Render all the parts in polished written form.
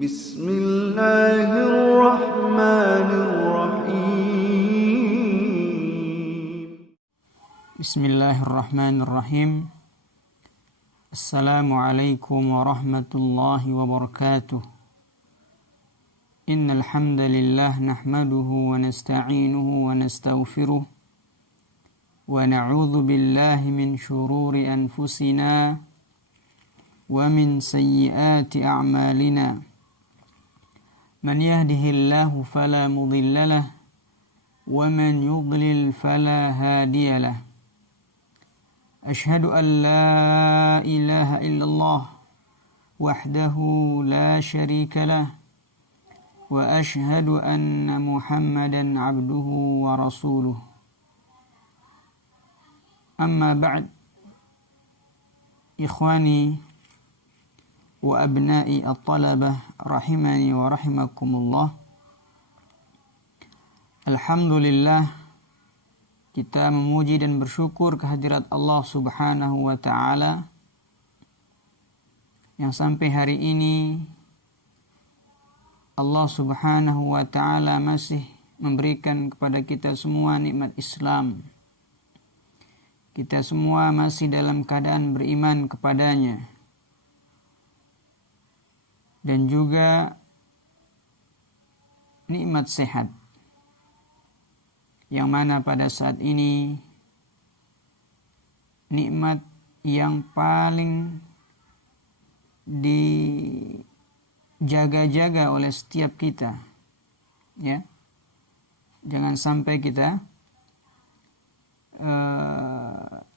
Bismillahirrahmanirrahim. Bismillahirrahmanirrahim. Assalamualaikum warahmatullahi wabarakatuh. Innal hamdalillah nahmaduhu wa nasta'inuhu wa nastaghfiruh wa na'udzu billahi min shururi anfusina wa min sayyiati a'malina. Man yahdihillahu fala mudilla lahu wa man yudlil fala hadiya lahu. Ashhadu an la ilaha illallah wahdahu la syarika lah wa ashhadu anna Muhammadan abduhu wa rasuluh. Amma ba'd. Ikhwani wa abna'i at-talabah rahimani wa rahimakumullah. Alhamdulillah, kita memuji dan bersyukur kehadirat Allah Subhanahu wa ta'ala yang sampai hari ini Allah Subhanahu wa ta'ala masih memberikan kepada kita semua nikmat Islam. Kita semua masih dalam keadaan beriman kepadanya. Dan juga nikmat sehat, yang mana pada saat ini nikmat yang paling dijaga-jaga oleh setiap kita, ya. Jangan sampai kita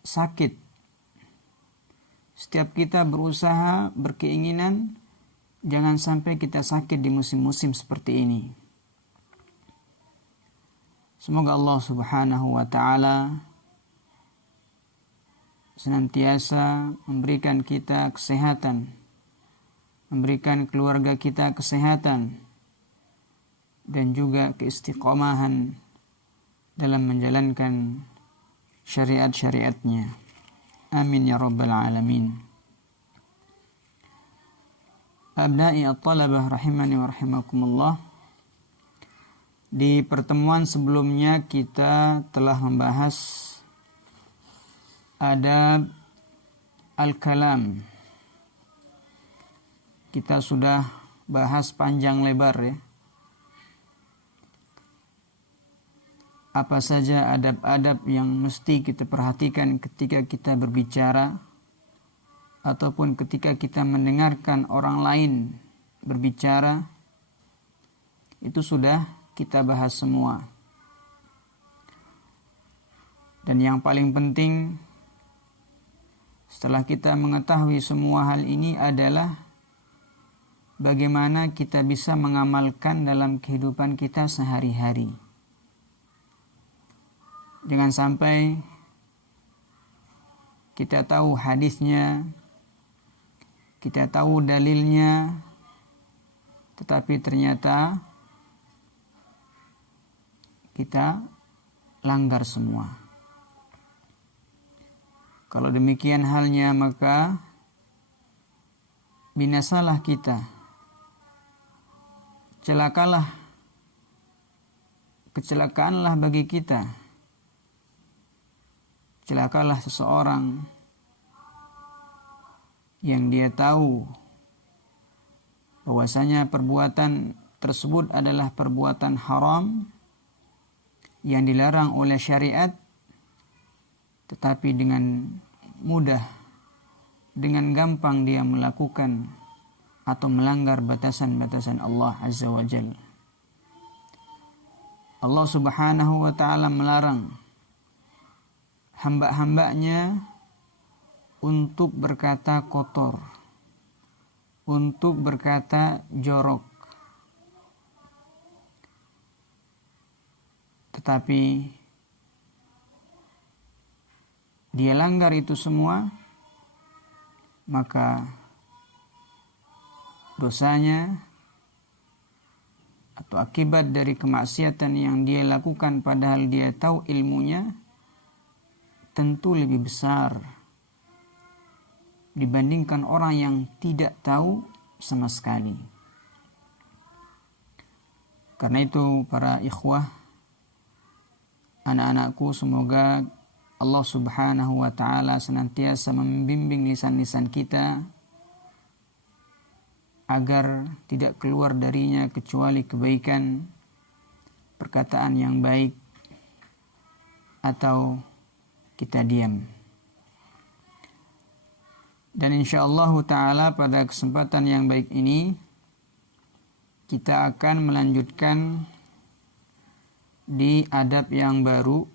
sakit. Setiap kita berusaha, berkeinginan jangan sampai kita sakit di musim-musim seperti ini. Semoga Allah Subhanahu wa ta'ala senantiasa memberikan kita kesehatan, memberikan keluarga kita kesehatan, dan juga keistiqomahan dalam menjalankan syariat-syariatnya. Amin ya rabbal alamin. Abna'i at-talabah rahimani wa rahimakumullah. Di pertemuan sebelumnya kita telah membahas adab al-kalam. Kita sudah bahas panjang lebar, ya. Apa saja adab-adab yang mesti kita perhatikan ketika kita berbicara ataupun ketika kita mendengarkan orang lain berbicara, itu sudah kita bahas semua. Dan yang paling penting setelah kita mengetahui semua hal ini adalah bagaimana kita bisa mengamalkan dalam kehidupan kita sehari-hari. Jangan sampai kita tahu hadisnya, kita tahu dalilnya, tetapi ternyata kita langgar semua. Kalau demikian halnya, maka binasalah kita. Kecelakaanlah bagi kita. Celakalah seseorang yang dia tahu bahwasanya perbuatan tersebut adalah perbuatan haram yang dilarang oleh syariat, tetapi dengan mudah, dengan gampang dia melakukan atau melanggar batasan-batasan Allah Azza wa Jalla. Allah Subhanahu wa ta'ala melarang hamba-hambanya untuk berkata kotor, untuk berkata jorok. Tetapi dia langgar itu semua, maka dosanya atau akibat dari kemaksiatan yang dia lakukan padahal dia tahu ilmunya tentu lebih besar dibandingkan orang yang tidak tahu sama sekali. Karena itu para ikhwah, anak-anakku, semoga Allah Subhanahu wa ta'ala senantiasa membimbing lisan-lisan kita agar tidak keluar darinya kecuali kebaikan, perkataan yang baik, atau kita diam. Dan insyaallah ta'ala pada kesempatan yang baik ini kita akan melanjutkan di adab yang baru.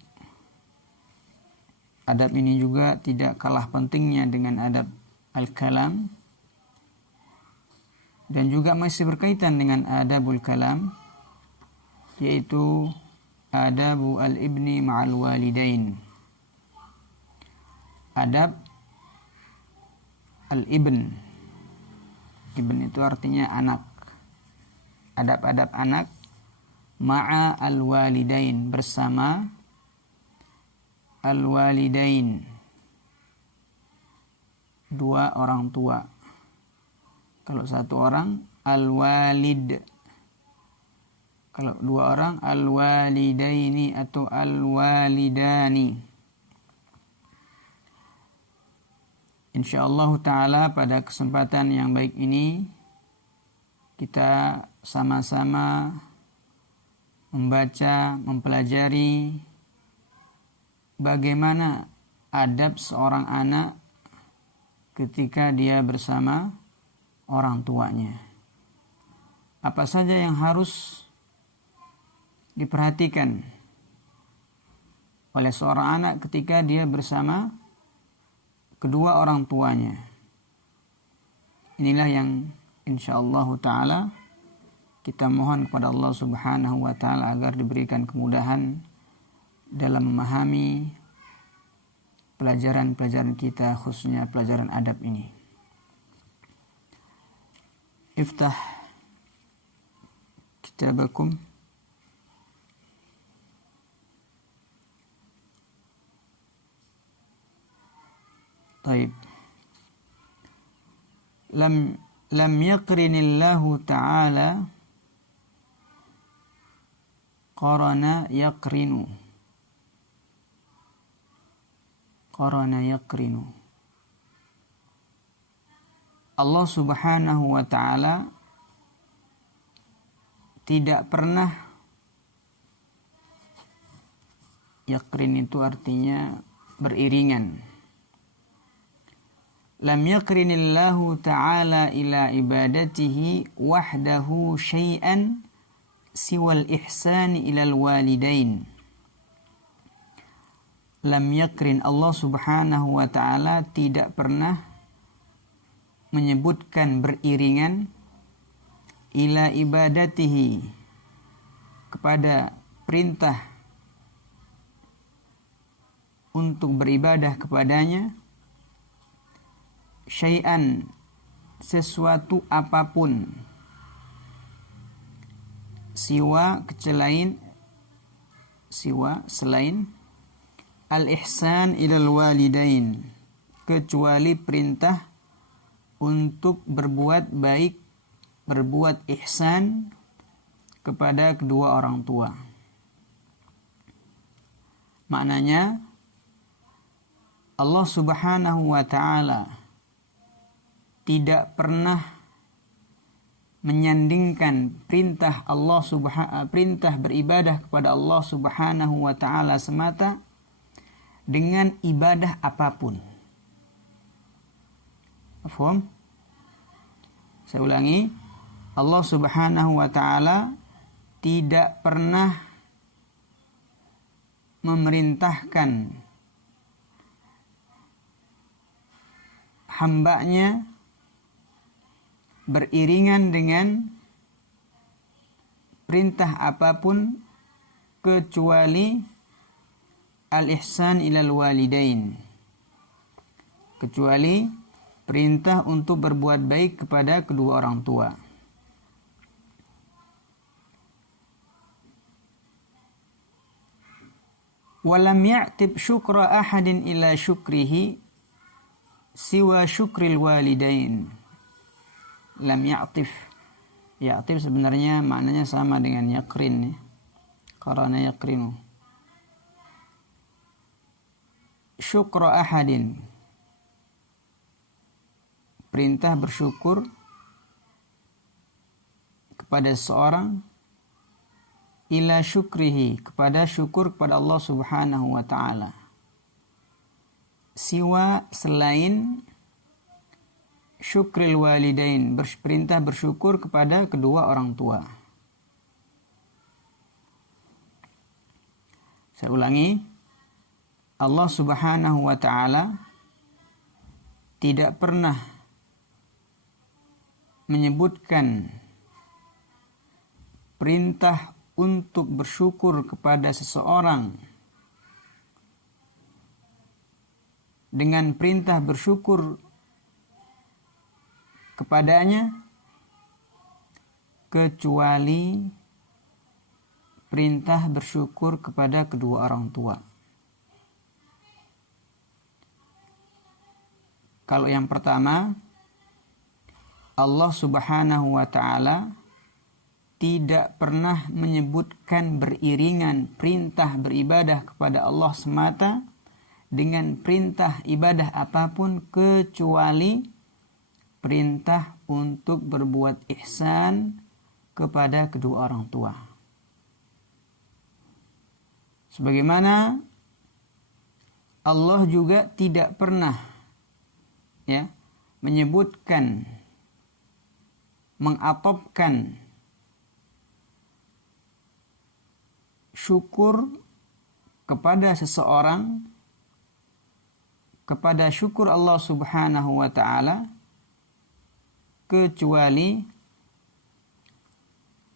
Adab ini juga tidak kalah pentingnya dengan adab al-kalam, dan juga masih berkaitan dengan adabul kalam, yaitu adabu al-ibni ma'al walidain. Adab al-ibn. Ibn itu artinya anak. Adab-adab anak ma'a al-walidain, bersama al-walidain, dua orang tua. Kalau satu orang al-walid, kalau dua orang al-walidaini atau al-walidani. Insyaallah ta'ala pada kesempatan yang baik ini kita sama-sama membaca, mempelajari bagaimana adab seorang anak ketika dia bersama orang tuanya. Apa saja yang harus diperhatikan oleh seorang anak ketika dia bersama kedua orang tuanya. Inilah yang insyaallah ta'ala kita mohon kepada Allah Subhanahu wa ta'ala agar diberikan kemudahan dalam memahami pelajaran-pelajaran kita, khususnya pelajaran adab ini. Iftah kitabakum. Baik. Lam yaqrinillahu ta'ala qarana yaqrinu. Qarana yaqrinu. Allah Subhanahu wa ta'ala tidak pernah, yaqrin itu artinya beriringan. Lam yaqrinillahu ta'ala ila ibadatihi wahdahu syai'an siwal ihsani ilal walidain. Lam yaqrin, Allah Subhanahu wa ta'ala tidak pernah menyebutkan beriringan ila ibadatihi, kepada perintah untuk beribadah kepadanya, syai'an, sesuatu apapun, selain al-ihsan ilal walidain, kecuali perintah untuk berbuat baik, berbuat ihsan kepada kedua orang tua. Maknanya Allah Subhanahu wa ta'ala tidak pernah menyandingkan perintah perintah beribadah kepada Allah Subhanahu wa ta'ala semata dengan ibadah apapun. Paham? Saya ulangi, Allah Subhanahu wa ta'ala tidak pernah memerintahkan hambanya beriringan dengan perintah apapun kecuali al-ihsan ilal walidain, kecuali perintah untuk berbuat baik kepada kedua orang tua. Walam ya'tib syukra ahadin ila syukrihi siwa syukril walidain. Lam ya'tif, Ya'tif sebenarnya maknanya sama dengan yakrin ya. Qarana yakrinu. Syukra ahadin. Perintah bersyukur kepada seseorang ila syukrihi, kepada syukur kepada Allah Subhanahu wa taala. Siwa selain syukril walidain, perintah bersyukur kepada kedua orang tua. Saya ulangi, Allah Subhanahu wa taala tidak pernah menyebutkan perintah untuk bersyukur kepada seseorang dengan perintah bersyukur kepadanya kecuali perintah bersyukur kepada kedua orang tua. Kalau yang pertama, Allah Subhanahu wa taala tidak pernah menyebutkan beriringan perintah beribadah kepada Allah semata dengan perintah ibadah apapun kecuali perintah untuk berbuat ihsan kepada kedua orang tua. Sebagaimana Allah juga tidak pernah menyebutkan, mengatopkan syukur kepada seseorang kepada syukur Allah Subhanahu wa taala kecuali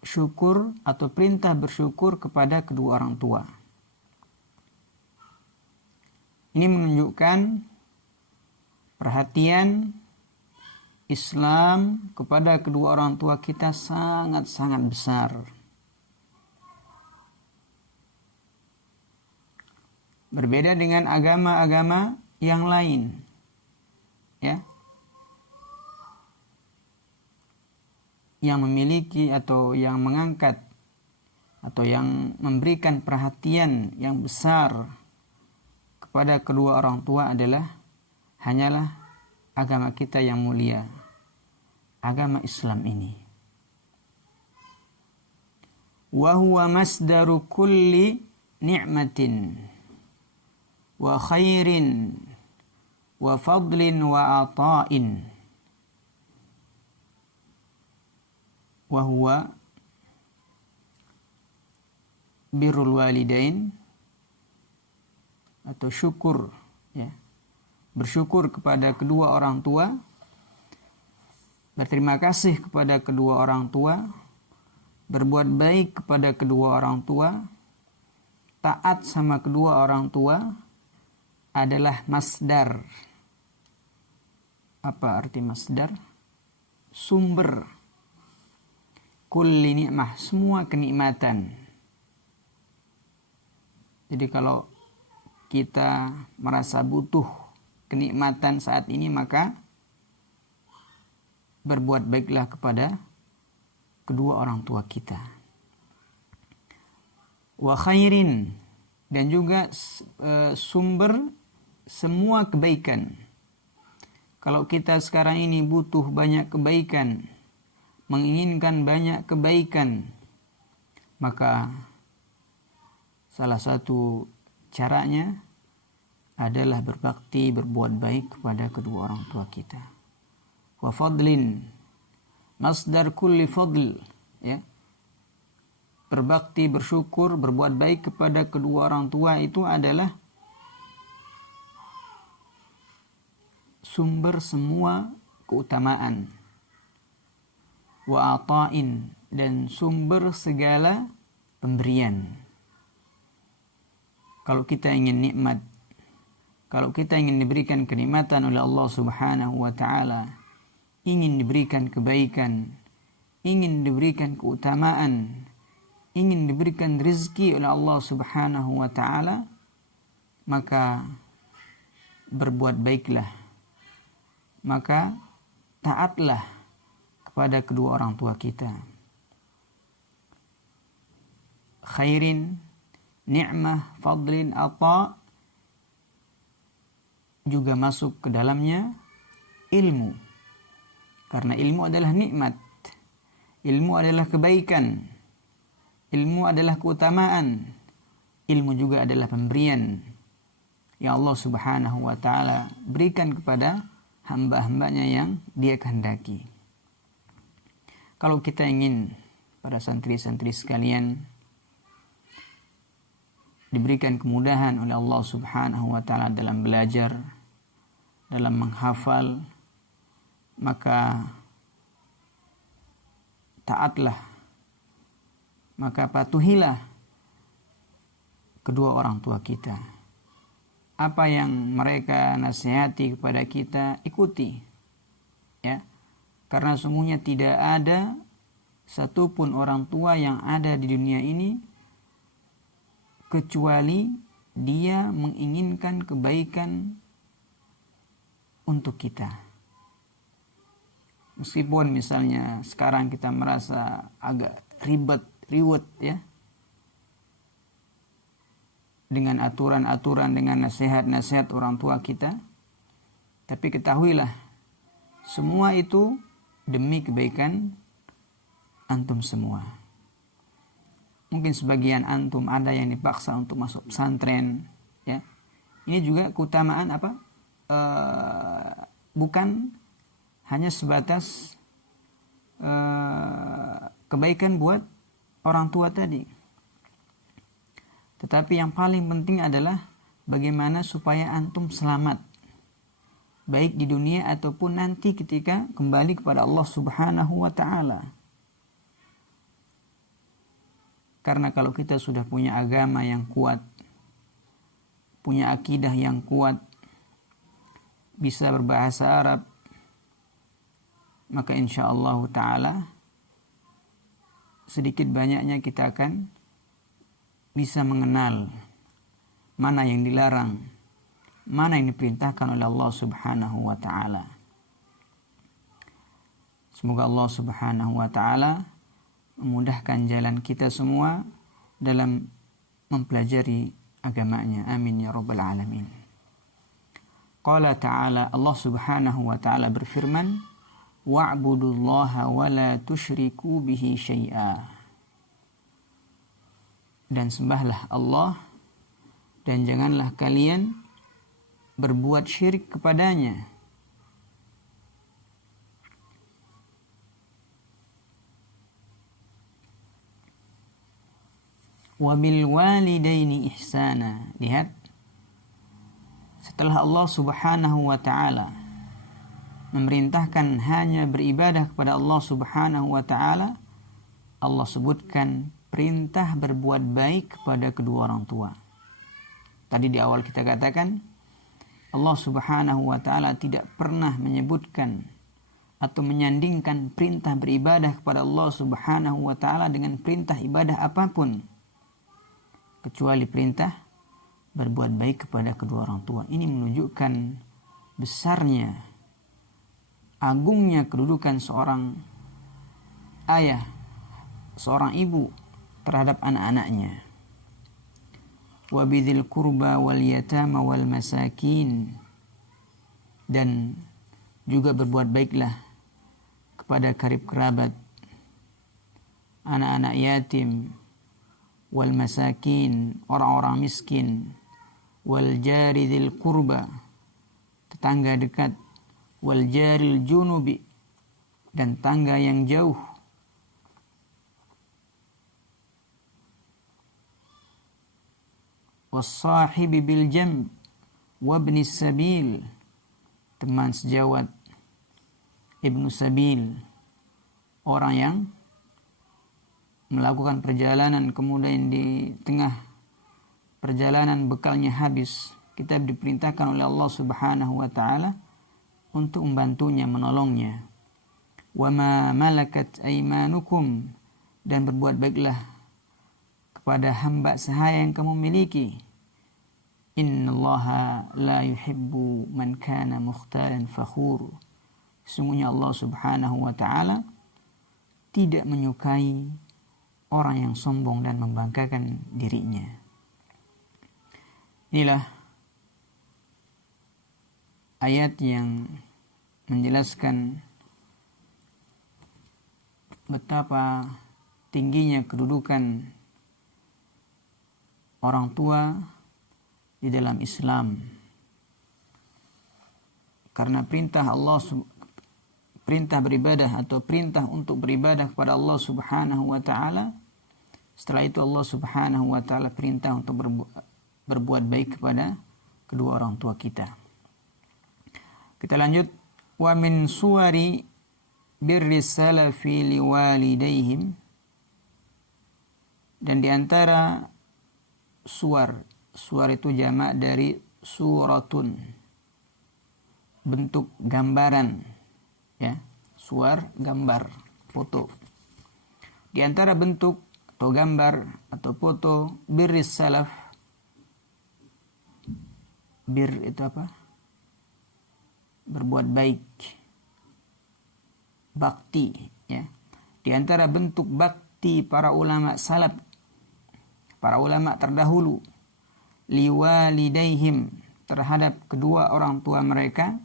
syukur atau perintah bersyukur kepada kedua orang tua. Ini menunjukkan perhatian Islam kepada kedua orang tua kita sangat-sangat besar. Berbeda dengan agama-agama yang lain, ya, yang memiliki atau yang mengangkat atau yang memberikan perhatian yang besar kepada kedua orang tua hanyalah agama kita yang mulia, agama Islam ini. Wa huwa masdaru kulli ni'matin wa khairin wa fadlin wa ata'in. Wa huwa birrul walidain atau syukur, ya, bersyukur kepada kedua orang tua, berterima kasih kepada kedua orang tua, berbuat baik kepada kedua orang tua, taat sama kedua orang tua adalah masdar. Apa arti masdar? Sumber kulli ni'mah, semua kenikmatan. Jadi kalau kita merasa butuh kenikmatan saat ini, maka berbuat baiklah kepada kedua orang tua kita. Wa khairin, dan juga sumber semua kebaikan. Kalau kita sekarang ini butuh banyak kebaikan, menginginkan banyak kebaikan, maka salah satu caranya adalah berbakti, berbuat baik kepada kedua orang tua kita. Wa fadlin, masdar kulli fadl, ya. Berbakti, bersyukur, berbuat baik kepada kedua orang tua itu adalah sumber semua keutamaan. Wa ata'in, dan sumber segala pemberian. Kalau kita ingin nikmat, kalau kita ingin diberikan kenikmatan oleh Allah Subhanahu wa taala, ingin diberikan kebaikan, ingin diberikan keutamaan, ingin diberikan rezeki oleh Allah Subhanahu wa taala, maka berbuat baiklah, maka taatlah kepada kedua orang tua kita. khairin, ni'mah, fadlin, ata, juga masuk ke dalamnya ilmu. Karena ilmu adalah nikmat, ilmu adalah kebaikan, ilmu adalah keutamaan, ilmu juga adalah pemberian yang Allah Subhanahu wa ta'ala berikan kepada hamba-hambanya yang Dia kehendaki. Kalau kita ingin para santri-santri sekalian diberikan kemudahan oleh Allah Subhanahu wa ta'ala dalam belajar, dalam menghafal, maka taatlah, maka patuhilah kedua orang tua kita. Apa yang mereka nasihati kepada kita, ikuti, ya. Karena sungguhnya tidak ada satupun orang tua yang ada di dunia ini kecuali dia menginginkan kebaikan untuk kita. Meskipun misalnya sekarang kita merasa agak ribet ya, dengan aturan-aturan, dengan nasihat-nasihat orang tua kita, tapi ketahuilah semua itu demi kebaikan antum semua. Mungkin sebagian antum ada yang dipaksa untuk masuk pesantren, ya. Ini juga keutamaan apa? Bukan hanya sebatas kebaikan buat orang tua tadi. Tetapi yang paling penting adalah bagaimana supaya antum selamat, baik di dunia ataupun nanti ketika kembali kepada Allah Subhanahu wa ta'ala. Karena kalau kita sudah punya agama yang kuat, punya akidah yang kuat, bisa berbahasa Arab, maka insya Allah ta'ala sedikit banyaknya kita akan bisa mengenal mana yang dilarang, mana yang diperintahkan oleh Allah Subhanahu wa ta'ala. Semoga Allah Subhanahu wa ta'ala memudahkan jalan kita semua dalam mempelajari agamanya. Amin ya rabbal alamin. Qala ta'ala, Allah Subhanahu wa ta'ala berfirman, wa'budullaha wa la tusyriku bihi syai'a. Dan sembahlah Allah dan janganlah kalian berbuat syirik kepadanya. Wa bil walidaini ihsana. Lihat, setelah Allah Subhanahu wa ta'ala memerintahkan hanya beribadah kepada Allah Subhanahu wa ta'ala, Allah sebutkan perintah berbuat baik kepada kedua orang tua. Tadi di awal kita katakan Allah Subhanahu wa ta'ala tidak pernah menyebutkan atau menyandingkan perintah beribadah kepada Allah Subhanahu wa ta'ala dengan perintah ibadah apapun kecuali perintah berbuat baik kepada kedua orang tua. Ini menunjukkan besarnya, agungnya kedudukan seorang ayah, seorang ibu terhadap anak-anaknya. Wa bidzil qurba wal yatama wal masakin. Dan juga berbuat baiklah kepada karib kerabat, anak-anak yatim, wal masakin, orang-orang miskin, wal jari dzil qurba, tetangga dekat, wal jaril junubi, dan tangga yang jauh, wassahibi bil jamb wabni sabil, teman sejawat, ibnu sabil, orang yang melakukan perjalanan kemudian di tengah perjalanan bekalnya habis. Kita diperintahkan oleh Allah Subhanahu wa ta'ala untuk membantunya, menolongnya. Wa ma malakat aymanukum, dan berbuat baiklah kepada hamba sahaya yang kamu miliki. Innallaha la yuhibbu man kana mukhtalan fakhur. Sesungguhnya Allah Subhanahu wa ta'ala tidak menyukai orang yang sombong dan membanggakan dirinya. Inilah ayat yang menjelaskan betapa tingginya kedudukan orang tua di dalam Islam. Karena perintah beribadah atau perintah untuk beribadah kepada Allah Subhanahu wa taala, setelah itu Allah Subhanahu wa taala perintah untuk berbuat baik kepada kedua orang tua kita. Kita lanjut, wa min suwari birri salafi liwalidaihim, dan di antara suar itu jamak dari suratun, bentuk gambaran, ya, suar gambar, foto. Di antara bentuk atau gambar atau foto birri salaf, bir itu apa? Berbuat baik, bakti, ya. Di antara bentuk bakti para ulama salaf, para ulama terdahulu, liwalidaihim, terhadap kedua orang tua mereka,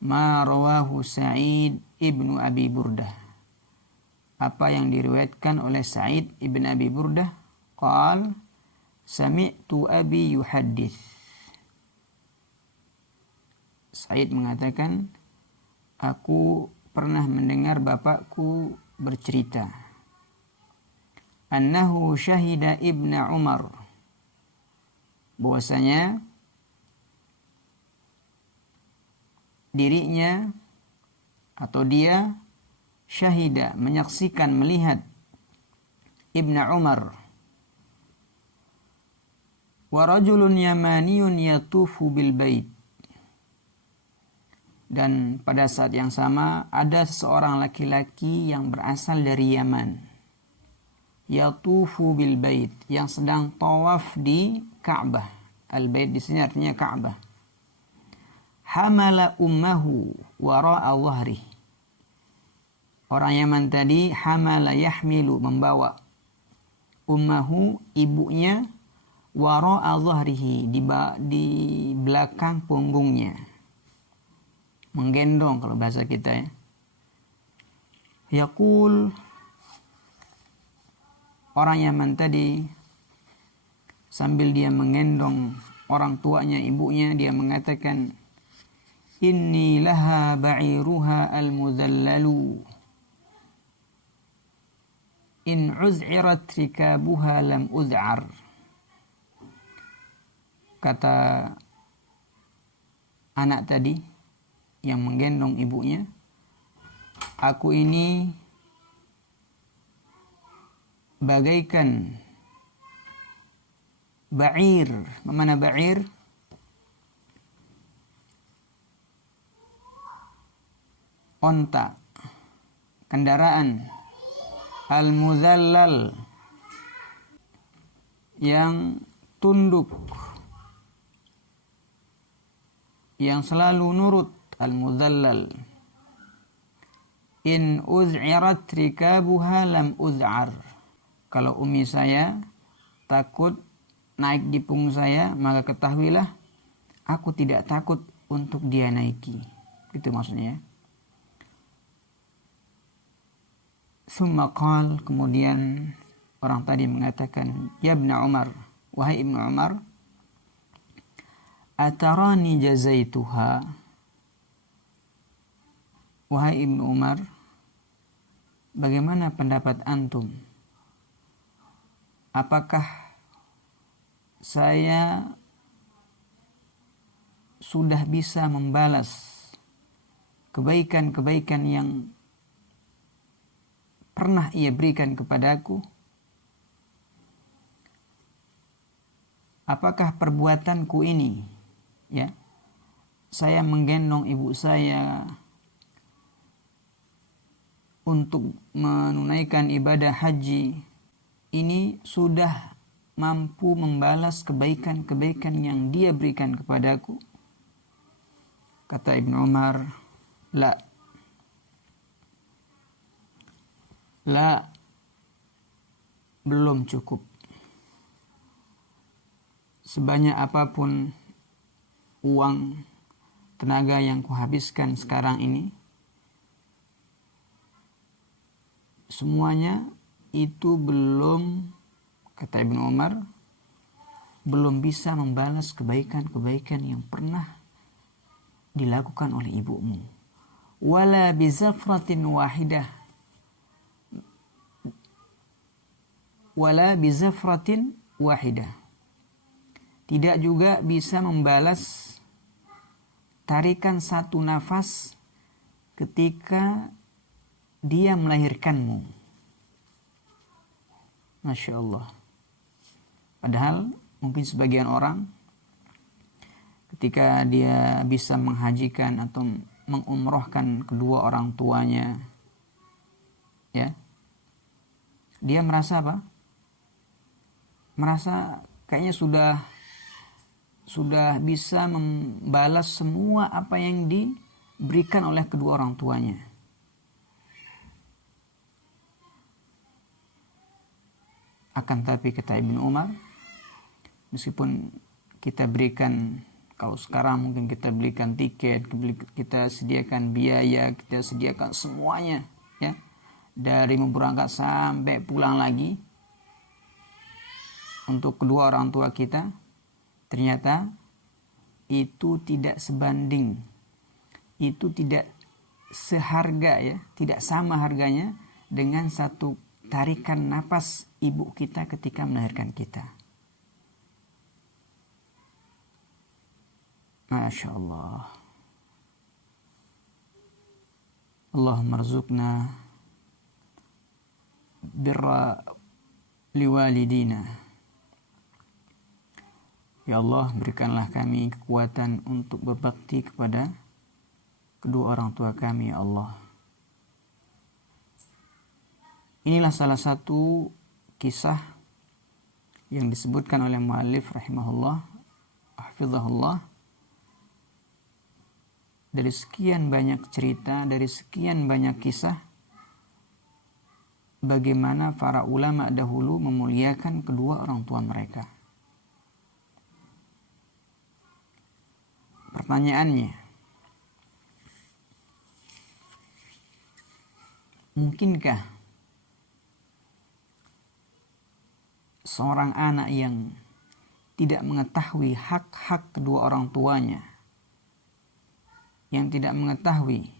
ma rawahu Sa'id ibnu Abi Burdah, apa yang diriwayatkan oleh Sa'id ibn Abi Burdah, qal sami'tu abi yuhaddits, Sa'id mengatakan, aku pernah mendengar bapakku bercerita, annahu syahida ibn Umar, bahwasanya dirinya atau dia syahida, menyaksikan, melihat Ibn Umar, wa rajulun yamaniyun yatufu bil bait, dan pada saat yang sama ada seorang laki-laki yang berasal dari Yaman, yatufu bil bait, yang sedang tawaf di Ka'bah. Al-bait di sini artinya Ka'bah. Hamala ummahu wara'a dhahri, orang Yaman tadi, hamala yahmilu, membawa, ummahu, ibunya, wara'a dhahrihi, di belakang punggungnya, menggendong kalau bahasa kita, ya. Yaqul, orang Yaman tadi sambil dia menggendong orang tuanya, ibunya, dia mengatakan, inni laha ba'iruha al-mudhallalu in uz'irat rikabuha lam uz'ar. Kata anak tadi yang menggendong ibunya, aku ini bagaikan ba'ir. Mana ba'ir? Onta, kendaraan, al-muzallal, yang tunduk, yang selalu nurut, al-muzallal. In uz'irat rikabuha lam uz'ar, kalau umi saya takut naik di punggung saya, maka ketahuilah aku tidak takut untuk dia naiki. Itu maksudnya. Summa qal, kemudian orang tadi mengatakan, ya Ibn Umar, wahai Ibnu Umar, atarani jazaituha, wahai Ibnu Umar, bagaimana pendapat antum? Apakah saya sudah bisa membalas kebaikan-kebaikan yang pernah ia berikan kepadaku? Apakah perbuatanku ini, ya, saya menggendong ibu saya untuk menunaikan ibadah haji, ini sudah mampu membalas kebaikan-kebaikan yang dia berikan kepadaku? Kata Ibnu Umar, la, belum cukup. Sebanyak apapun uang, tenaga yang kuhabiskan sekarang ini, semuanya itu belum, kata Ibnu Umar, belum bisa membalas kebaikan-kebaikan yang pernah dilakukan oleh ibumu. Wala bizafratin wahidah, wala bizafratin wahidah, tidak juga bisa membalas tarikan satu nafas ketika dia melahirkanmu. Masya Allah. Padahal mungkin sebagian orang ketika dia bisa menghajikan atau mengumrohkan kedua orang tuanya, ya, dia merasa apa? Merasa kayaknya sudah bisa membalas semua apa yang diberikan oleh kedua orang tuanya. Akan tapi kata Ibnu Umar, meskipun kita berikan, kalau sekarang mungkin kita belikan tiket, kita sediakan biaya, kita sediakan semuanya, ya, dari mau berangkat sampai pulang lagi untuk kedua orang tua kita, ternyata itu tidak sebanding, itu tidak seharga, ya, tidak sama harganya dengan satu tarikan napas ibu kita ketika melahirkan kita. Masya Allah. Allahumma rzuqna birra liwalidina. Ya Allah, berikanlah kami kekuatan untuk berbakti kepada kedua orang tua kami, ya Allah. Inilah salah satu kisah yang disebutkan oleh muallif rahimahullah, hafizahullah, dari sekian banyak cerita, dari sekian banyak kisah, bagaimana para ulama dahulu memuliakan kedua orang tua mereka. Pertanyaannya, mungkinkah seorang anak yang tidak mengetahui hak-hak kedua orang tuanya, yang tidak mengetahui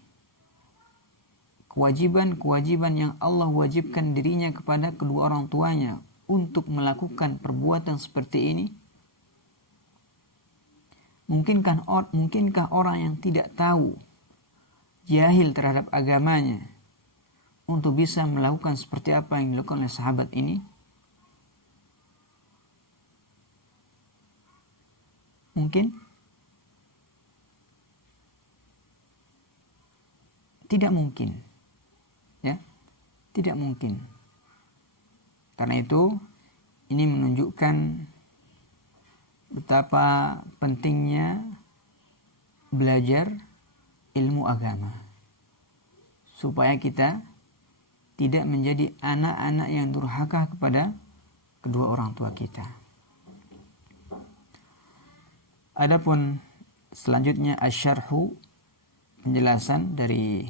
kewajiban-kewajiban yang Allah wajibkan dirinya kepada kedua orang tuanya untuk melakukan perbuatan seperti ini? Mungkinkah orang yang tidak tahu, jahil terhadap agamanya, untuk bisa melakukan seperti apa yang dilakukan oleh sahabat ini? Mungkin? Tidak mungkin. Ya, tidak mungkin. Karena itu, ini menunjukkan betapa pentingnya belajar ilmu agama, supaya kita tidak menjadi anak-anak yang durhaka kepada kedua orang tua kita. Adapun selanjutnya asyarhu, penjelasan dari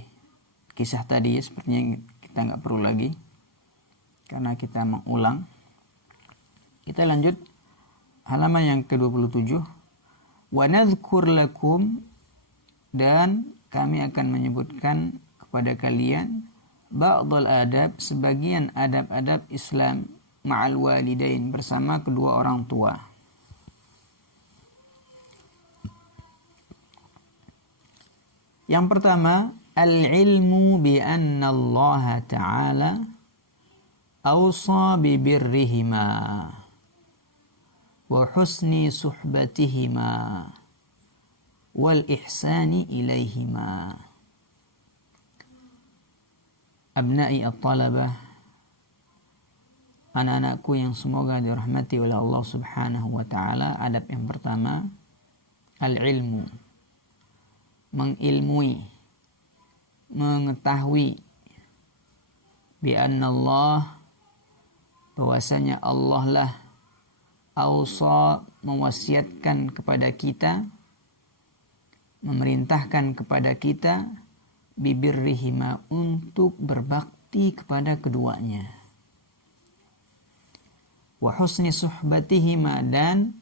kisah tadi, ya, sepertinya kita nggak perlu lagi karena kita mengulang. Kita lanjut halaman yang ke-27. Wa nadhkur lakum, dan kami akan menyebutkan kepada kalian ba'dul adab, sebagian adab-adab Islam ma'al walidain, bersama kedua orang tua. Yang pertama, al-ilmu bi anna Allah Ta'ala awsa bi birrihima wa husni suhbatihima wal ihsani ilaihima. Abnai at-talabah, anak-anakku yang semoga dirahmati oleh Allah Subhanahu wa Ta'ala, adab yang pertama al-ilmu, mengilmui, mengetahui, bi anna Allah, bahwasanya Allah lah ausa mewasiatkan kepada kita, memerintahkan kepada kita bibirrihima untuk berbakti kepada keduanya, wa husni suhbatihima, dan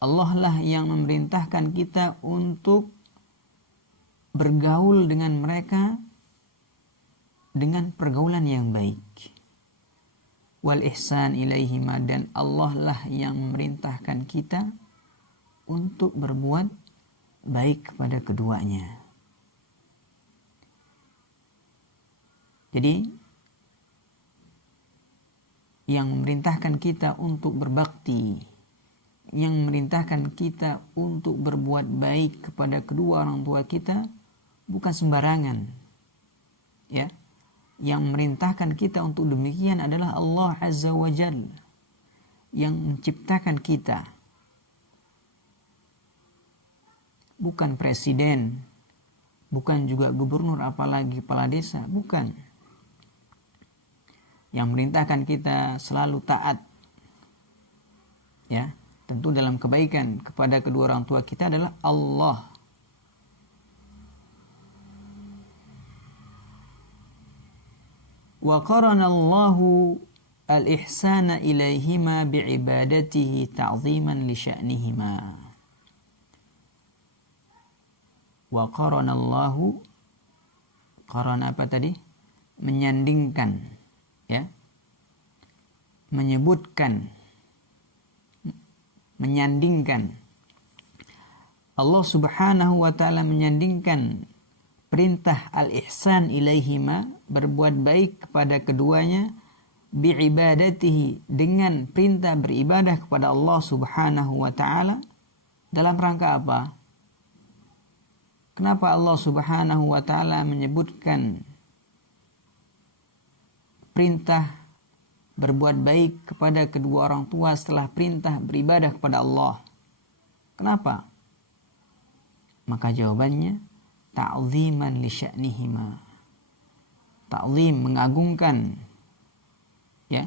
Allah lah yang memerintahkan kita untuk bergaul dengan mereka dengan pergaulan yang baik, wal ihsan ilaihima, dan Allah lah yang memerintahkan kita untuk berbuat baik kepada keduanya. Jadi yang memerintahkan kita untuk berbakti, yang memerintahkan kita untuk berbuat baik kepada kedua orang tua kita bukan sembarangan. Ya. Yang memerintahkan kita untuk demikian adalah Allah Azza wa Jalla yang menciptakan kita. Bukan presiden, bukan juga gubernur, apalagi kepala desa, bukan. Yang memerintahkan kita selalu taat, ya, tentu dalam kebaikan kepada kedua orang tua kita adalah Allah. Wa qarana Allahu al-ihsana ilaihima bi'ibadatihi ta'ziman li sya'nihima. Wa qarana Allahu, qarana apa tadi? Menyandingkan, ya. Menyebutkan, menyandingkan. Allah Subhanahu wa taala menyandingkan perintah al-ihsan ilaihima, berbuat baik kepada keduanya, bi'ibadatihi, dengan perintah beribadah kepada Allah Subhanahu wa taala. Dalam rangka apa? Kenapa Allah Subhanahu wa taala menyebutkan perintah berbuat baik kepada kedua orang tua setelah perintah beribadah kepada Allah? Kenapa? Maka jawabannya ta'ziman li sya'nihima. Ta'zim, mengagungkan, ya,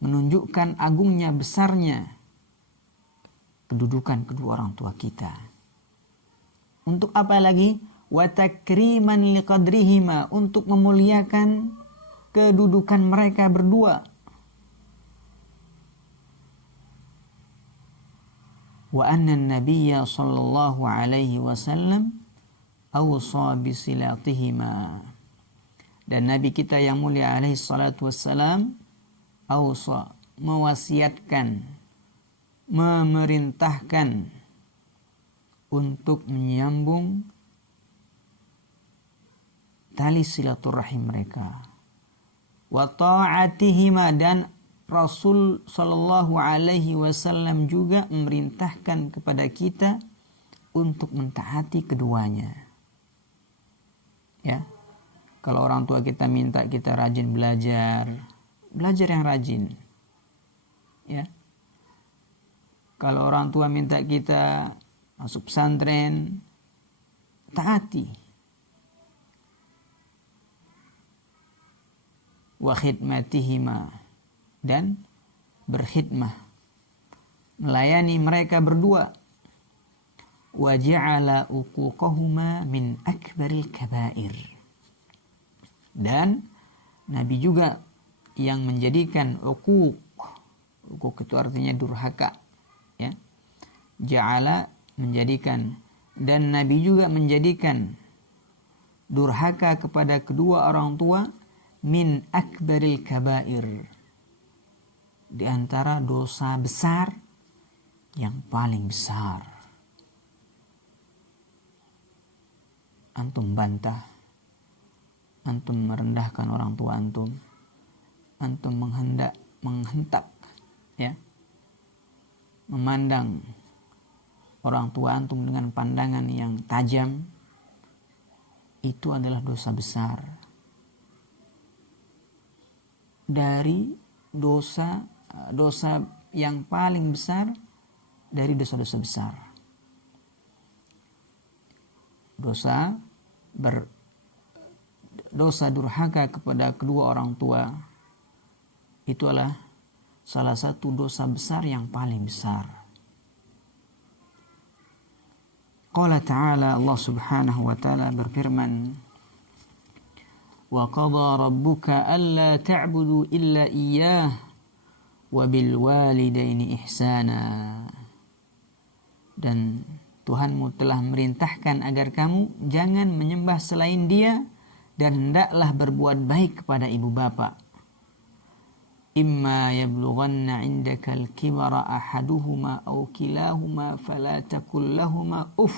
menunjukkan agungnya, besarnya kedudukan kedua orang tua kita. Untuk apa lagi? Wa takriman liqadrihima, untuk memuliakan kedudukan mereka berdua. Wa anna an-nabiyya sallallahu alaihi wasallam awsa bisilatihima, dan Nabi kita yang mulia alaihi salatu wassalam awsa, mewasiatkan, memerintahkan untuk menyambung tali silaturahim mereka. Wa ta'atihima, dan Rasul sallallahu alaihi wasallam juga memerintahkan kepada kita untuk mentaati keduanya. Ya. Kalau orang tua kita minta kita rajin belajar, belajar yang rajin. Ya. Kalau orang tua minta kita masuk pesantren, taati. Wa khidmatihima, dan berkhidmah, melayani mereka berdua. Wa ja'ala uquqahuma min akbaril kabair, dan Nabi juga yang menjadikan uquq itu artinya durhaka, ya. Ja'ala, menjadikan, dan Nabi juga menjadikan durhaka kepada kedua orang tua min akbaril kabair, di antara dosa besar yang paling besar. Antum bantah, antum merendahkan orang tua antum menghentak, ya, memandang orang tua antum dengan pandangan yang tajam, itu adalah dosa besar dari dosa yang paling besar dari dosa-dosa besar. Dosa durhaka kepada kedua orang tua itu adalah salah satu dosa besar yang paling besar. Qala ta'ala, Allah subhanahu wa ta'ala berfirman, wa qadha rabbuka alla ta'budu illa iyyah wa bil walidaini ihsana. Dan Tuhanmu telah merintahkan agar kamu jangan menyembah selain Dia dan hendaklah berbuat baik kepada ibu bapa. Imma yablughanna 'indaka al-kibara ahaduhuma aw kilahuma fala taqul lahumā uff.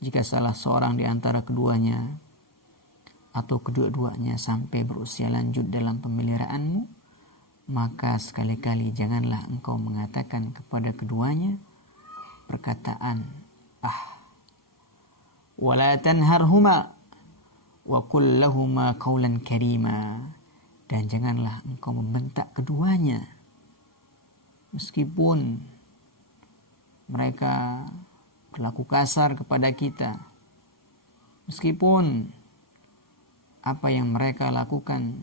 Jika salah seorang di antara keduanya atau kedua-duanya sampai berusia lanjut dalam pemeliharaanmu, maka sekali-kali janganlah engkau mengatakan kepada keduanya perkataan wala tanharhuma wa qul lahumā qawlan karīmā, dan janganlah engkau membentak keduanya meskipun mereka berlaku kasar kepada kita, meskipun apa yang mereka lakukan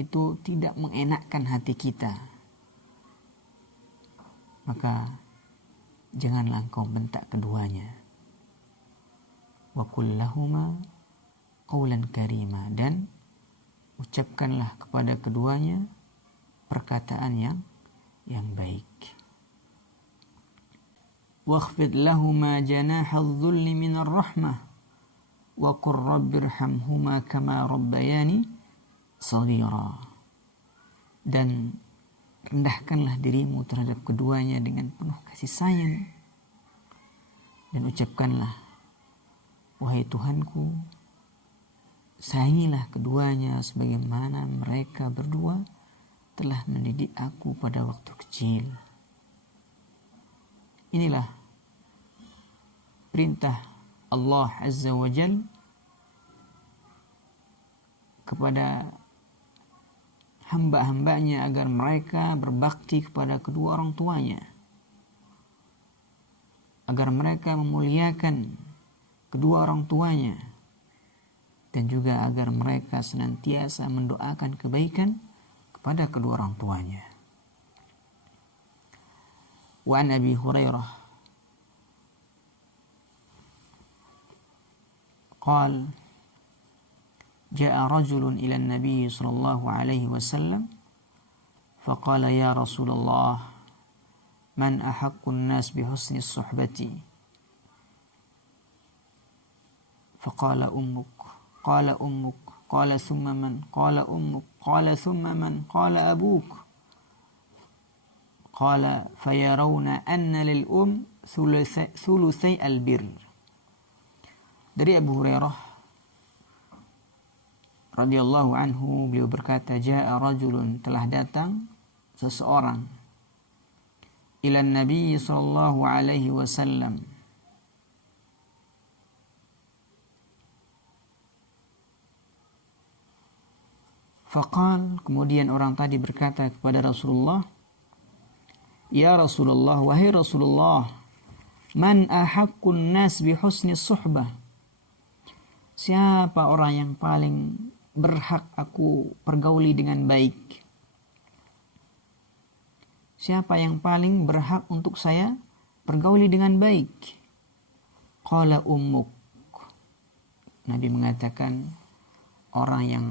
itu tidak mengenakkan hati kita, maka janganlah engkau bentak keduanya. Wa qul lahumā qawlan karīmā, dan ucapkanlah kepada keduanya perkataan yang baik. Wakhfid lahumā janāha adh-dhulli minar rahmah wa qur rabbirhamhumā kamā rabbayānī shaghīrā. Dan rendahkanlah dirimu terhadap keduanya dengan penuh kasih sayang, dan ucapkanlah, wahai Tuhanku, sayangilah keduanya sebagaimana mereka berdua telah mendidik aku pada waktu kecil. Inilah perintah Allah Azza wa Jal kepada hamba-hambanya agar mereka berbakti kepada kedua orang tuanya, agar mereka memuliakan kedua orang tuanya, dan juga agar mereka senantiasa mendoakan kebaikan kepada kedua orang tuanya. Wa an Abi Hurairah qala jaa rajulun ila an-nabiy sallallahu alaihi wasallam faqala ya Rasulullah man ahaqqu an-nas bi husni as-suhbati faqala ummuk qala ummuk qala thumma man qala ummuk qala thumma man qala abuk qala fayarawna anna lil thulutsai al-birr. Dari Abu Hurairah radhiyallahu anhu, beliau berkata, jaa rajulun, telah datang seseorang, ila Nabi sallallahu alaihi wasallam, faqal, kemudian orang tadi berkata kepada Rasulullah, ya Rasulullah, wahai Rasulullah, man ahaqqun nas bi husni suhbah, siapa orang yang paling berhak aku pergauli dengan baik? Siapa yang paling berhak untuk saya pergauli dengan baik? Qala ummuk. Nabi mengatakan, orang yang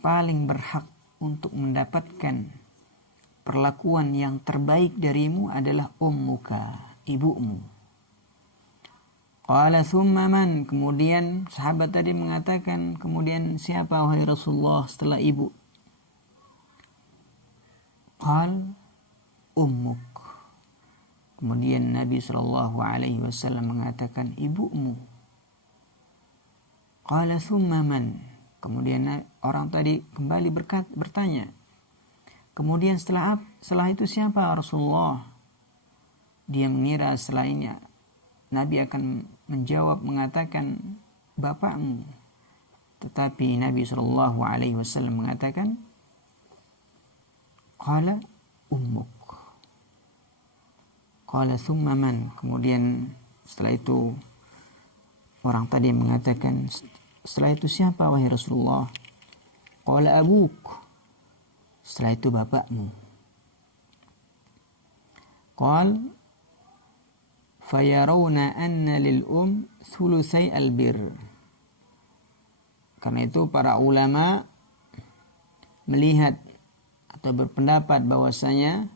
paling berhak untuk mendapatkan perlakuan yang terbaik darimu adalah ummuka, ibumu. Qala thumma man, kemudian sahabat tadi mengatakan, kemudian siapa wahai Rasulullah setelah ibu? Qal ummuk. Kemudian Nabi sallallahu alaihi wasallam mengatakan, ibumu. Qala thumma man, kemudian orang tadi kembali bertanya, kemudian setelah itu siapa Rasulullah? Dia mengira setelahnya Nabi akan menjawab mengatakan bapakmu, tetapi Nabi sallallahu alaihi wasallam mengatakan qala ummuk. Qala thumma man, kemudian setelah itu orang tadi mengatakan, Setelah itu siapa wahai Rasulullah? Qala abuk. Setelah itu bapakmu. Qal fayarawna anna lil thulusai albir. Karena itu para ulama melihat atau berpendapat bahwasanya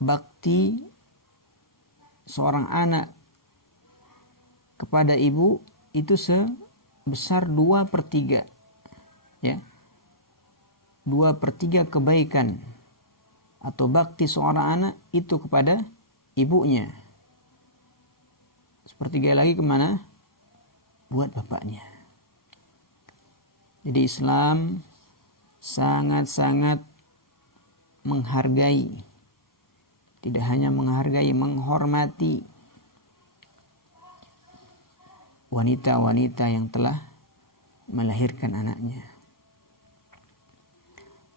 bakti seorang anak kepada ibu itu sebesar 2/3, ya, 2/3 kebaikan atau bakti seorang anak itu kepada ibunya. Sepertiga lagi kemana? Buat bapaknya. Jadi Islam sangat-sangat menghargai, tidak hanya menghargai, menghormati wanita-wanita yang telah melahirkan anaknya.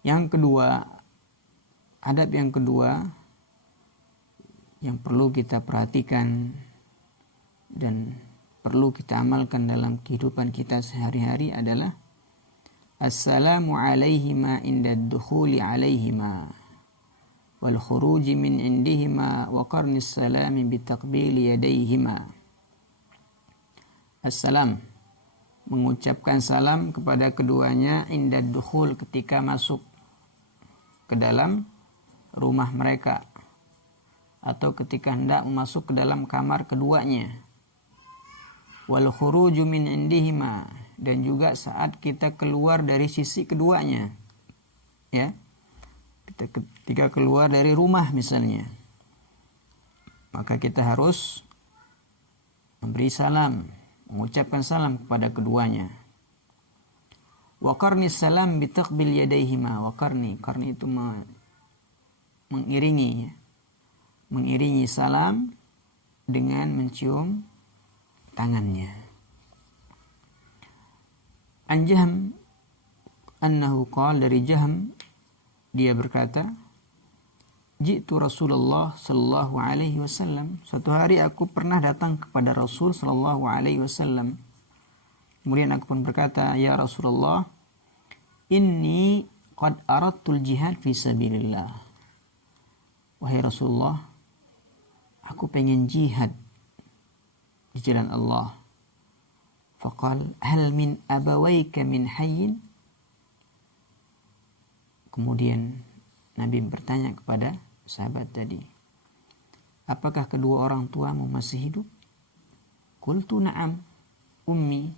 Yang kedua, adab yang kedua yang perlu kita perhatikan dan perlu kita amalkan dalam kehidupan kita sehari-hari adalah assalamu alaihima inda dukhuli alaihima wal khuruji min indihima wa qarnis salami bitaqbili yadaihima. Assalam, mengucapkan salam kepada keduanya inda dukhul, ketika masuk ke dalam rumah mereka atau ketika hendak masuk ke dalam kamar keduanya. Wal khuruju min indihima, dan juga saat kita keluar dari sisi keduanya, ya, kita ketika keluar dari rumah misalnya, maka kita harus memberi salam, mengucapkan salam kepada keduanya. Wa qarnis salam bitaqbil yadaihima. Wa qarni itu mengiringi salam dengan mencium tangannya. An Jahm annahu qala, dari Jahm dia berkata, ji'tu Rasulullah sallallahu alaihi wasallam, suatu hari aku pernah datang kepada Rasul sallallahu alaihi wasallam. Kemudian aku pun berkata, ya Rasulullah, inni qad aradtul jihad fi sabilillah. Wahai Rasulullah, aku pengen jihad di jalan Allah. Faqal hal min abawayka min hayyin. Kemudian Nabi bertanya kepada sahabat tadi, apakah kedua orang tuamu masih hidup? Qultu na'am ummi.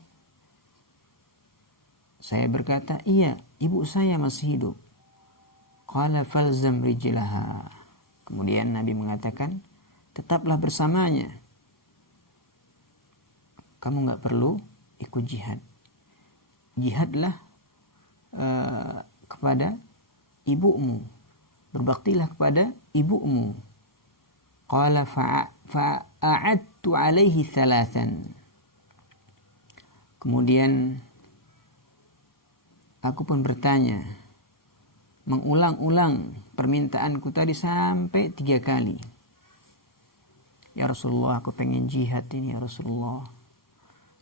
Saya berkata, iya, ibu saya masih hidup. Qala falzam rijlaha. Kemudian Nabi mengatakan, tetaplah bersamanya. Kamu nggak perlu ikut jihad. Jihadlah kepada ibumu. Berbaktilah kepada ibumu. Qala fa'a'adtu alaihi thalathan. Kemudian aku pun bertanya, mengulang-ulang permintaanku tadi sampai 3 kali. Ya Rasulullah, aku pengen jihad ini, ya Rasulullah.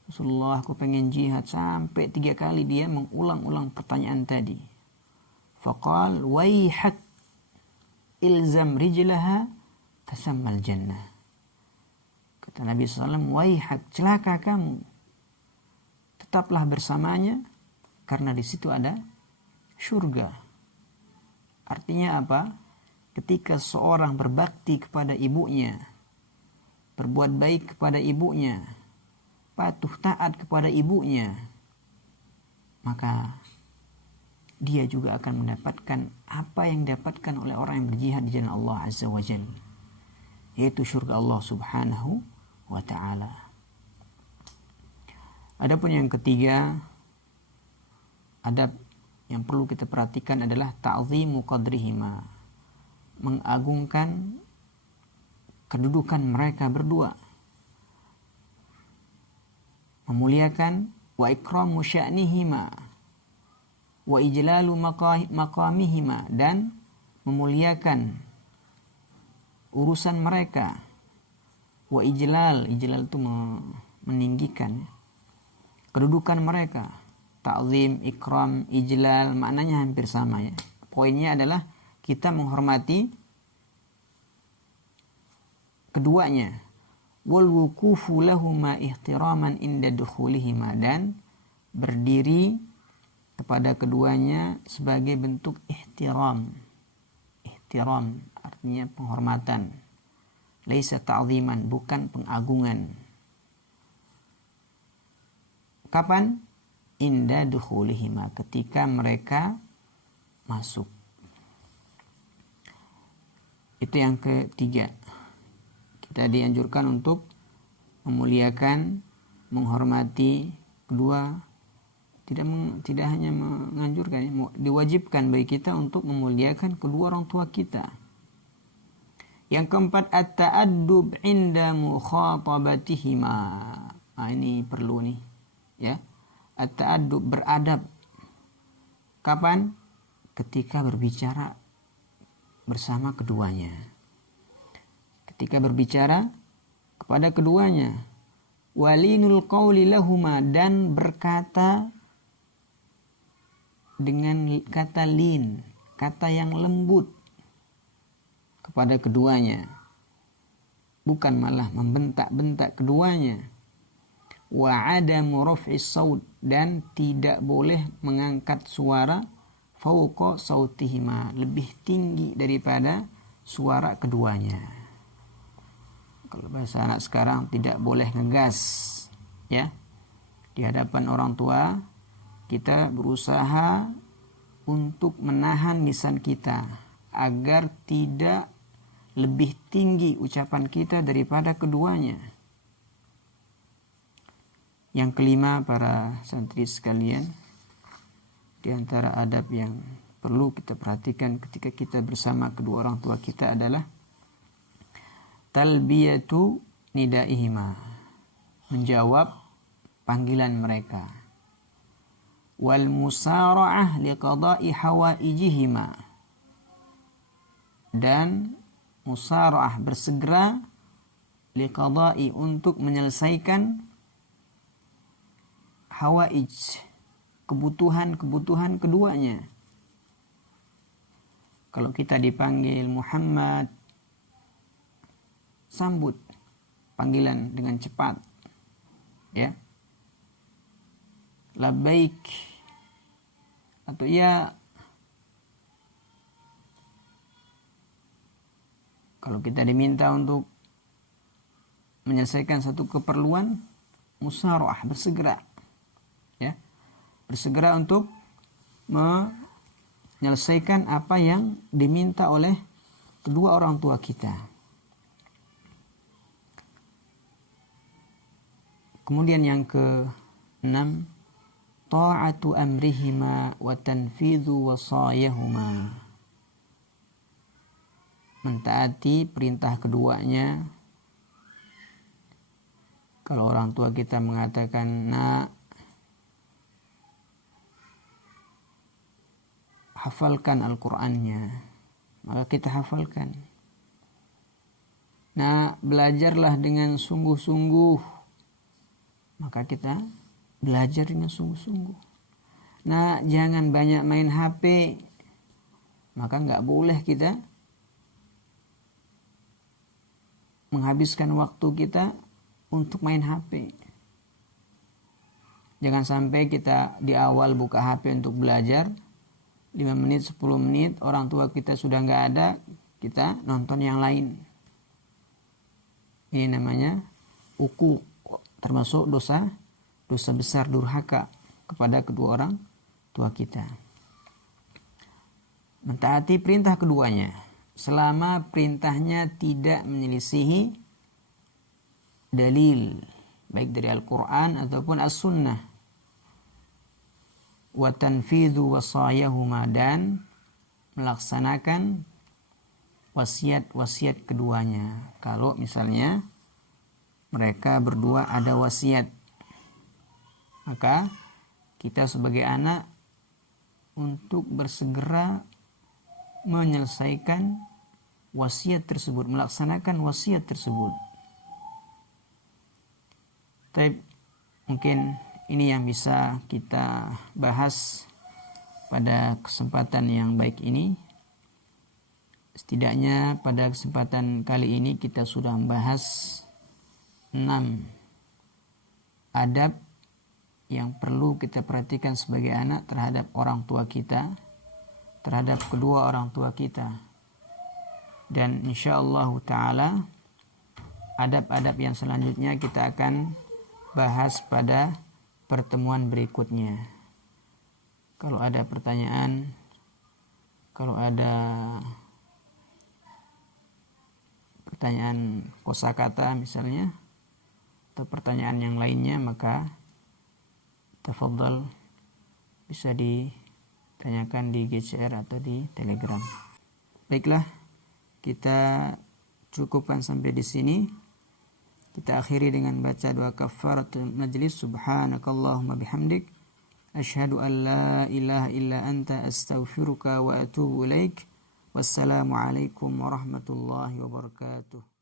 Rasulullah, aku pengen jihad. Sampai 3 kali dia mengulang-ulang pertanyaan tadi. Faqal waihak ilzam rijlaha tasammal jannah. Kata Nabi SAW, waihak, celaka kamu, tetaplah bersamanya, karena di situ ada surga. Artinya apa? Ketika seorang berbakti kepada ibunya, berbuat baik kepada ibunya, patuh taat kepada ibunya, maka dia juga akan mendapatkan apa yang didapatkan oleh orang yang berjihad di jalan Allah Azza wa Jalla, yaitu surga Allah Subhanahu wa ta'ala. Adapun yang ketiga, adab yang perlu kita perhatikan adalah ta'zimu qadrihima, mengagungkan kedudukan mereka berdua, memuliakan wa ikramu sya'nihima wa ijlalu maqamihima, dan memuliakan urusan mereka. Wa ijlal itu meninggikan kedudukan mereka. Ta'zim, ikram, ijlal, maknanya hampir sama ya. Poinnya adalah kita menghormati keduanya. Wal wukufu lahuma ihtiraman inda dukhulihima, dan berdiri kepada keduanya sebagai bentuk ihtiram. Ihtiram artinya penghormatan. Laisa ta'ziman, bukan pengagungan. Kapan? Inda dukhulihima, ketika mereka masuk. Itu yang ketiga. Kita dianjurkan untuk memuliakan, menghormati kedua, tidak hanya menganjurkan, diwajibkan bagi kita untuk memuliakan kedua orang tua kita. Yang keempat, at-ta'addub inda mukhatabatihima. Ini perlu nih, ya. At-ta'addub, beradab. Kapan? Ketika berbicara bersama keduanya. Ketika berbicara kepada keduanya. Walinul qawli lahuma, dan berkata dengan kata lin, kata yang lembut kepada keduanya. Bukan malah membentak-bentak keduanya. Wa adamu raf'is saut, dan tidak boleh mengangkat suara fauqa sautihima, lebih tinggi daripada suara keduanya. Kalau bahasa anak sekarang, tidak boleh ngegas, ya. Di hadapan orang tua kita berusaha untuk menahan lisan kita agar tidak lebih tinggi ucapan kita daripada keduanya. Yang kelima, para santri sekalian, di antara adab yang perlu kita perhatikan ketika kita bersama kedua orang tua kita adalah talbiyatu nidaihima, menjawab panggilan mereka. Wal musara'ah liqada'i hawaijihima, dan musara'ah, bersegera, liqada'i, untuk menyelesaikan hawaij, kebutuhan-kebutuhan keduanya. Kalau kita dipanggil Muhammad, sambut panggilan dengan cepat, ya. Labbaik, atau ya. Kalau kita diminta untuk menyelesaikan satu keperluan, musara'ah, bersegera, ya. Bersegera untuk menyelesaikan apa yang diminta oleh kedua orang tua kita. Kemudian yang ke-6, ta'atu amrihima wa tanfidhu wasayahuma, mentaati perintah keduanya. Kalau orang tua kita mengatakan, nak, hafalkan Al-Qur'annya, maka kita hafalkan. Nah, belajarlah dengan sungguh-sungguh, maka kita belajar dengan sungguh-sungguh. Nah, jangan banyak main HP, maka nggak boleh kita menghabiskan waktu kita untuk main HP. Jangan sampai kita di awal buka HP untuk belajar, 5 menit, 10 menit, orang tua kita sudah nggak ada, kita nonton yang lain. Ini namanya uquq, termasuk dosa besar, durhaka kepada kedua orang tua kita. Mentaati perintah keduanya selama perintahnya tidak menyelisihi dalil, baik dari Al-Quran ataupun As-Sunnah. Wa tanfidhu wasayahuma, dan melaksanakan wasiat-wasiat keduanya. Kalau misalnya mereka berdua ada wasiat, maka kita sebagai anak untuk bersegera menyelesaikan wasiat tersebut, melaksanakan wasiat tersebut. Tapi mungkin Ini yang bisa kita bahas pada kesempatan yang baik ini. Setidaknya pada kesempatan kali ini kita sudah membahas 6 adab yang perlu kita perhatikan sebagai anak terhadap orang tua kita, terhadap kedua orang tua kita. Dan insyaallah ta'ala adab-adab yang selanjutnya kita akan bahas pada pertemuan berikutnya. Kalau ada pertanyaan, kalau ada pertanyaan kosakata misalnya, atau pertanyaan yang lainnya, maka tafadhal bisa ditanyakan di GCR atau di Telegram. Baiklah, kita cukupkan sampai di sini. Kita akhiri dengan baca doa kafaratul majlis. Subhanakallahumma bihamdik, asyhadu an la ilaha illa anta, astaghfiruka wa atubu ilaik. Wassalamualaikum warahmatullahi wabarakatuh.